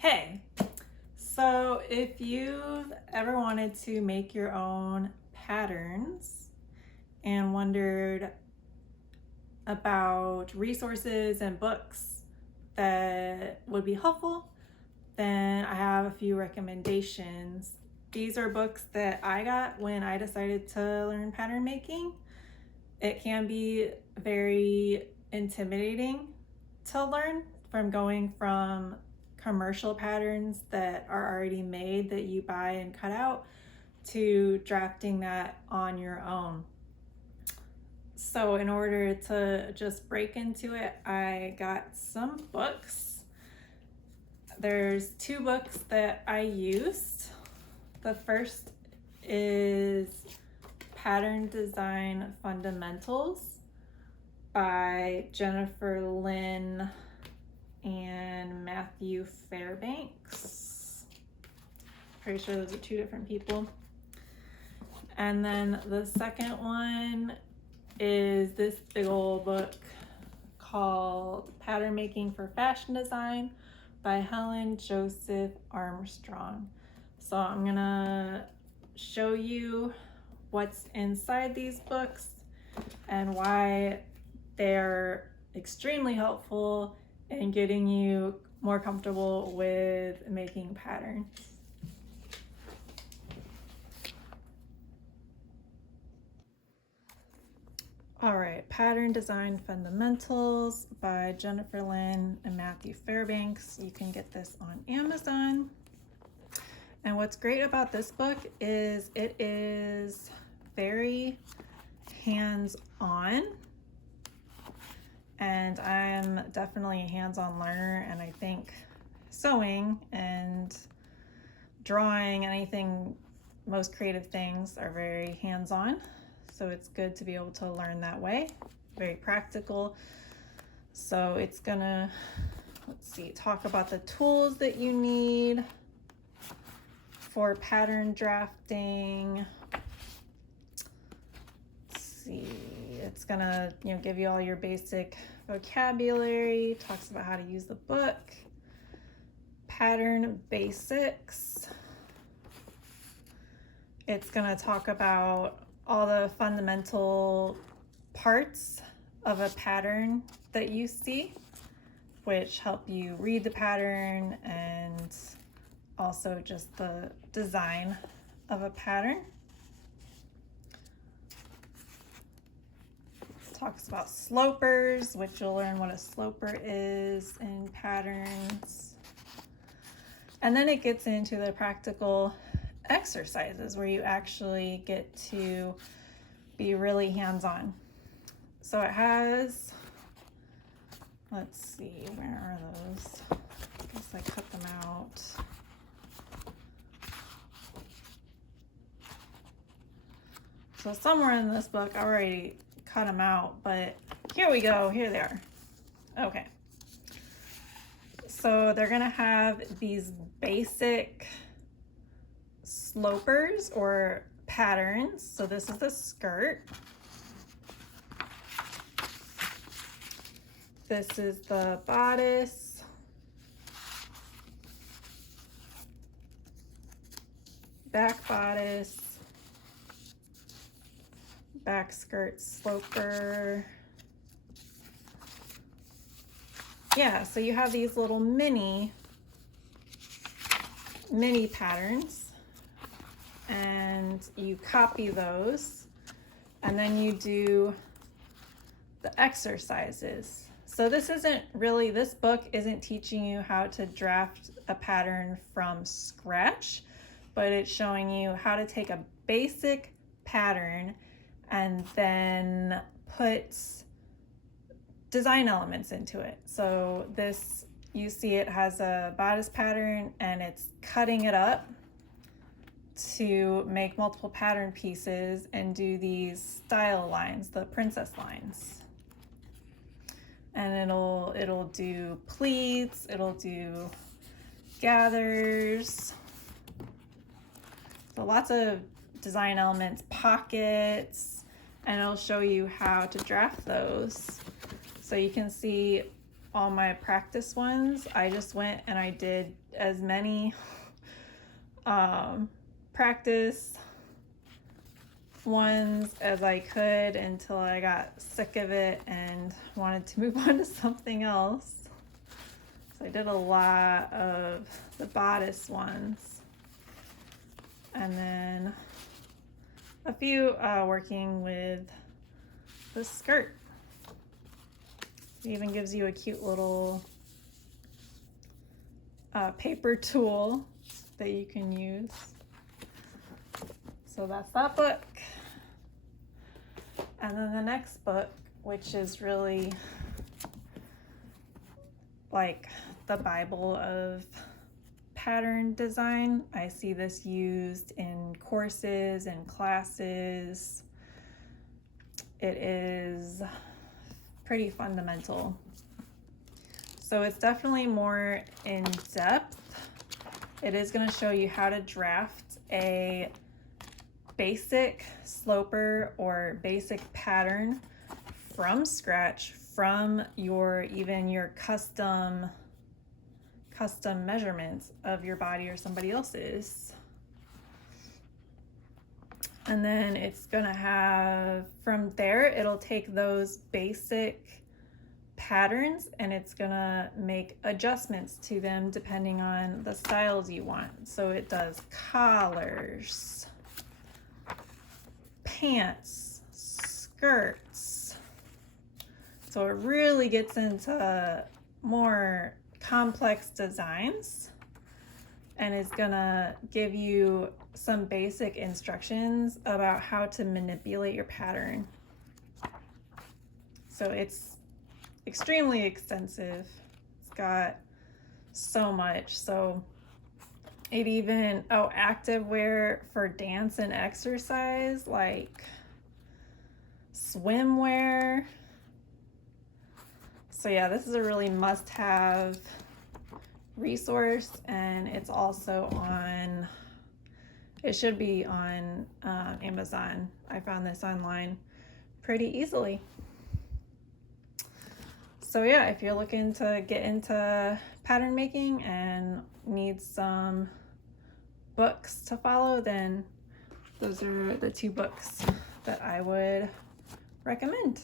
Hey, so if you've ever wanted to make your own patterns and wondered about resources and books that would be helpful, then I have a few recommendations. These are books that I got when I decided to learn pattern making. It can be very intimidating to learn from going from commercial patterns that are already made that you buy and cut out to drafting that on your own. So in order to just break into it, I got some books. There's two books that I used. The first is Pattern Design Fundamentals by Jennifer Lynn and Matthew Fairbanks. Pretty sure those are two different people. And then the second one is this big old book called Pattern Making for Fashion Design by Helen Joseph Armstrong. So I'm gonna show you what's inside these books and why they're extremely helpful in getting you more comfortable with making patterns. All right, Pattern Design Fundamentals by Jennifer Lynn and Matthew Fairbanks. You can get this on Amazon. And what's great about this book is it is very hands-on. And I'm definitely a hands-on learner, and I think sewing and drawing, anything, most creative things are very hands-on. So it's good to be able to learn that way, very practical. So it's gonna, talk about the tools that you need for pattern drafting. It's gonna, give you all your basic vocabulary, talks about how to use the book, pattern basics. It's gonna talk about all the fundamental parts of a pattern that you see, which help you read the pattern and also just the design of a pattern. Talks about slopers, which you'll learn what a sloper is in patterns. And then it gets into the practical exercises where you actually get to be really hands-on. So it has, let's see, where are those? I guess I cut them out. So somewhere in this book, I already cut them out, but here we go, here they are. Okay. So they're gonna have these basic slopers or patterns. So this is the skirt. This is the bodice. Back bodice. Back skirt sloper. Yeah, so you have these little mini patterns, and you copy those, and then you do the exercises. So this book isn't teaching you how to draft a pattern from scratch, but it's showing you how to take a basic pattern and then put design elements into it. So this, you see it has a bodice pattern and it's cutting it up to make multiple pattern pieces and do these style lines, the princess lines. And it'll do pleats, it'll do gathers. So lots of design elements, pockets, and it'll show you how to draft those. So you can see all my practice ones. I just went and I did as many practice ones as I could until I got sick of it and wanted to move on to something else. So I did a lot of the bodice ones, and then a few working with the skirt. It even gives you a cute little paper tool that you can use. So that's that book. And then the next book, which is really like the Bible of pattern design. I see this used in courses and classes. It is pretty fundamental. So it's definitely more in depth. It is going to show you how to draft a basic sloper or basic pattern from scratch, from your custom measurements of your body or somebody else's. And then it's gonna have, from there, it'll take those basic patterns and it's gonna make adjustments to them depending on the styles you want. So it does collars, pants, skirts. So it really gets into more complex designs and is gonna give you some basic instructions about how to manipulate your pattern. So it's extremely extensive. It's got so much. So it even, activewear for dance and exercise, like swimwear. So yeah, this is a really must-have resource, and it's also on, it should be on Amazon. I found this online pretty easily. So yeah, if you're looking to get into pattern making and need some books to follow, then those are the two books that I would recommend.